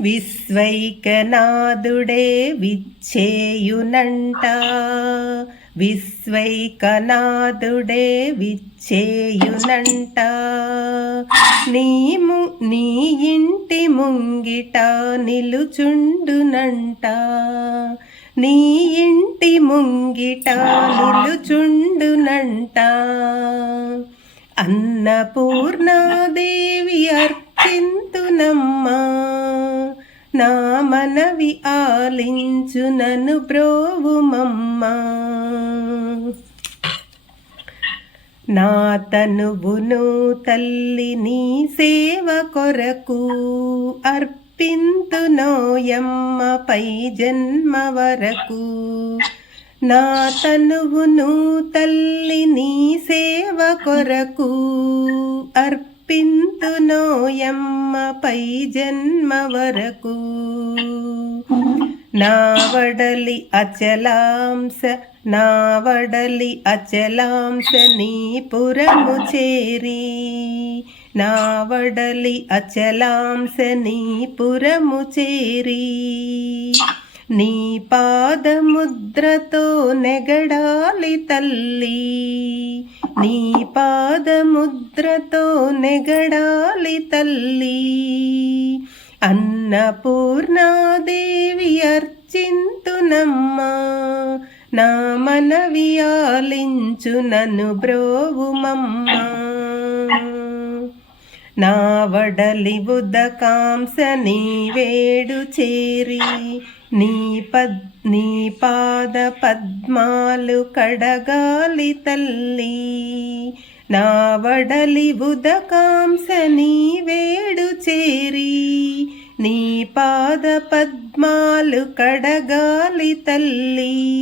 విశ్వైకనాథుడే విచ్చేయునంట. విశ్వైకనాథుడే విచ్చేయునంట. నీ ము నీ ఇంటి ముంగిట నిలుచుండునంట. నీ ఇంటి ముంగిట నిలుచుండునంట. అన్నపూర్ణాదేవి చింతునమ్మా నా మనవి ఆలించు నన్ను బ్రోవుమమ్మా. నా తనువును తల్లి నీ సేవ కొరకు అర్పింతునోయమ్మ పై జన్మ వరకు. నా తనువును తల్లి నీ సేవ కొరకు నోయమ్మ పై జన్మ వరకు. నావడలి అచలాంశ నావడలి అచలాంశ నీ పురము చేరి. నావడలి అచలాంశ నీ పురము చేరి. నీ పాదముద్రతో నెగడాలి తల్లి. నీ పాదముద్రతో నెగడాలి తల్లి. అన్నపూర్ణాదేవి అర్చింతునమ్మా నా మనవి ఆలించు నన్ను బ్రోవుమమ్మా. నా వడలి ఉదకాంశ నీ వేడు చేరి నీ పద్ నీ పాద పద్మాలు కడగాలి తల్లి. నా వడలి ఉదకాంశ నీ వేడు చేరి. నీ పాద పద్మాలు కడగాలి తల్లి.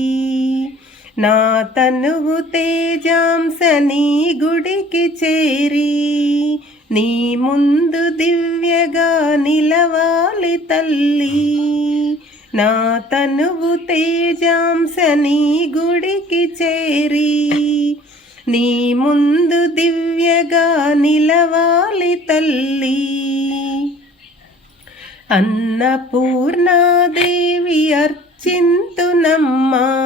నా తనువు తేజాంస నీ గుడికి చేరి. నీ ముందు దివ్యగా నిలవాలి తల్లి. నా తనువు తేజాంశనీ గుడికి చేరి నీ ముందు దివ్యగా నిలవాలి తల్లి. అన్నపూర్ణాదేవి అర్చింతునమ్మా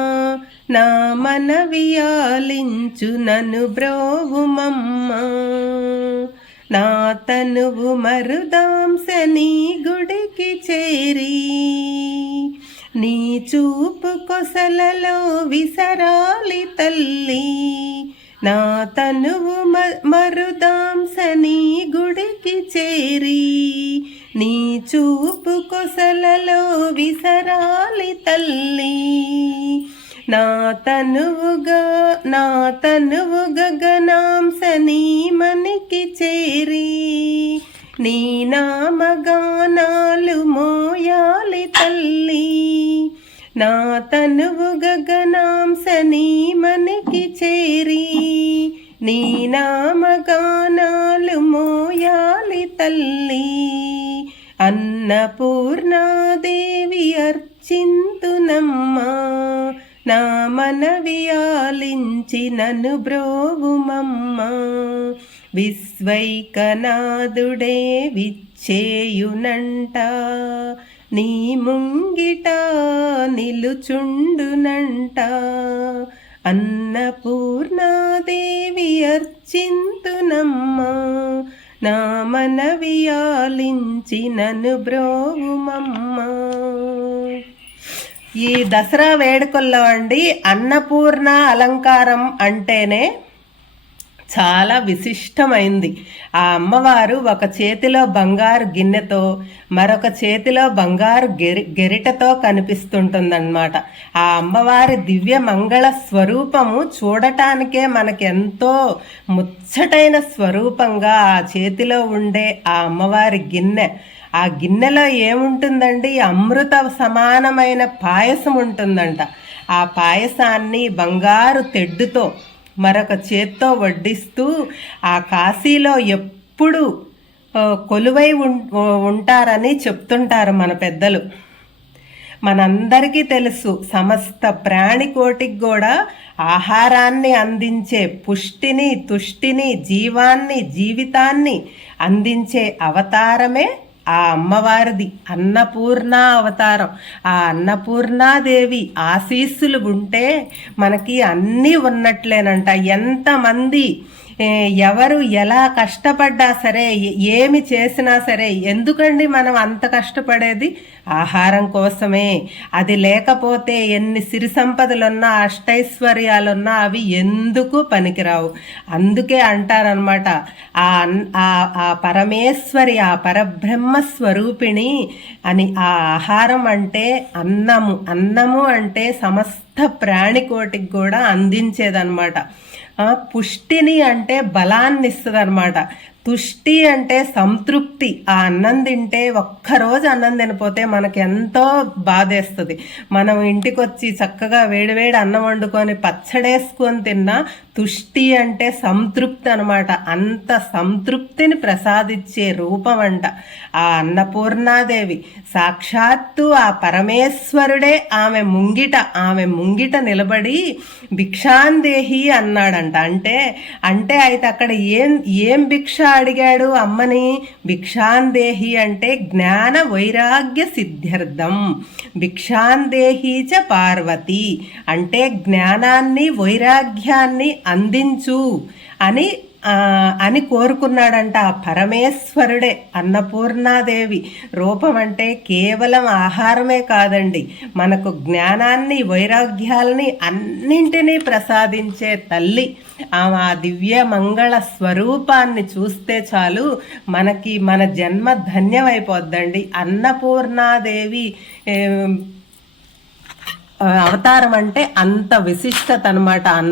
నా మనవి నను నన్ను బ్రోవుమమ్మా. నా తనువు మరుదాంశనీ గుడికి చూపు కొసలలో విసరాలి తల్లి. నా తనువు మ- గుడికి చేరి. నీ చూపు కొసలలో విసరాలి తల్లి. నా తనువుగా నా తనువు గగనాంసని మనికి చేరి. నీ నామగానాలు నా తనువు గగనాం నీ మనికి చేరి నీ నామగానాలు మోయాలి తల్లి. అన్నపూర్ణాదేవి అర్చింతునమ్మా నా మనవి ఆలించి నన్ను బ్రోవుమమ్మా. విశ్వైకనాథుడే విచ్చేయునంట నీ ముంగిట నిలుచుండునంట. అన్నపూర్ణాదేవి అర్చింతునమ్మా నా మనవియాలించినను నన్ను బ్రోవుమమ్మా. ఈ దసరా వేడుకల్లో అండి అన్నపూర్ణ అలంకారం అంటేనే చాలా విశిష్టమైంది. ఆ అమ్మవారు ఒక చేతిలో బంగారు గిన్నెతో మరొక చేతిలో బంగారు గెరి గెరిటతో కనిపిస్తుంటుందన్నమాట. ఆ అమ్మవారి దివ్య మంగళ స్వరూపము చూడటానికే మనకెంతో ముచ్చటైన స్వరూపంగా ఆ చేతిలో ఉండే ఆ అమ్మవారి గిన్నె. ఆ గిన్నెలో ఏముంటుందండి? అమృత సమానమైన పాయసం ఉంటుందంట. ఆ పాయసాన్ని బంగారు తెడ్డుతో మరొక చేత్తో వడ్డిస్తూ ఆ కాశీలో ఎప్పుడు కొలువై ఉం- ఉంటారని చెప్తుంటారు మన పెద్దలు. మనందరికీ తెలుసు సమస్త ప్రాణికోటికి కూడా ఆహారాన్ని అందించే పుష్టిని తుష్టిని జీవాన్ని జీవితాన్ని అందించే అవతారమే ఆ అమ్మవారిది అన్నపూర్ణ అవతారం. ఆ అన్నపూర్ణాదేవి ఆశీస్సులు ఉంటే మనకి అన్నీ ఉన్నట్లేనంట. ఎంతమంది ఎవరు ఎలా కష్టపడ్డా సరే ఏమి చేసినా సరే ఎందుకండి మనం అంత కష్టపడేది? ఆహారం కోసమే. అది లేకపోతే ఎన్ని సిరి సంపదలున్నా అష్టైశ్వర్యాలున్నా అవి ఎందుకు పనికిరావు? అందుకే అంటారనమాట ఆ అన్- ఆ- ఆ పరమేశ్వరి ఆ పరబ్రహ్మ స్వరూపిణి అని ఆ ఆహారం అంటే అన్నము. అన్నము అంటే సమస్త ప్రాణికోటికి కూడా అందించేదన్నమాట. పుష్టిని అంటే బలాన్ని ఇస్తుంది అనమాట తుష్టి అంటే సంతృప్తి. ఆ అన్నం తింటే ఒక్కరోజు అన్నం తినపోతే మనకి ఎంతో బాధేస్తుంది. మనం ఇంటికి వచ్చి చక్కగా వేడివేడి అన్నం వండుకొని పచ్చడేసుకొని తిన్నా తుష్టి అంటే సంతృప్తి అనమాట అంత సంతృప్తిని ప్రసాదించే రూపం అంట ఆ అన్నపూర్ణాదేవి. సాక్షాత్తు ఆ పరమేశ్వరుడే ఆమె ముంగిట ఆమె ముంగిట నిలబడి భిక్షాందేహి అన్నాడంట. అంటే అంటే అయితే అక్కడ ఏం ఏం భిక్ష అడిగాడు. అమ్మని భిక్షాందేహి అంటే జ్ఞాన వైరాగ్య సిద్ధ్యర్థం. భిక్షాందేహి చ పార్వతి అంటే జ్ఞానాన్ని వైరాగ్యాన్ని అందించు అని అని కోరుకున్నాడంట ఆ పరమేశ్వరుడే అన్నపూర్ణాదేవి. రూపం అంటే కేవలం ఆహారమే కాదండి. మనకు జ్ఞానాన్ని వైరాగ్యాలని అన్నింటినీ ప్రసాదించే తల్లి. ఆమె ఆ దివ్య మంగళ స్వరూపాన్ని చూస్తే చాలు మనకి మన జన్మ ధన్యమైపోద్దండి. అన్నపూర్ణాదేవి అవతారం అంటే అంత విశిష్టత అనమాట అన్న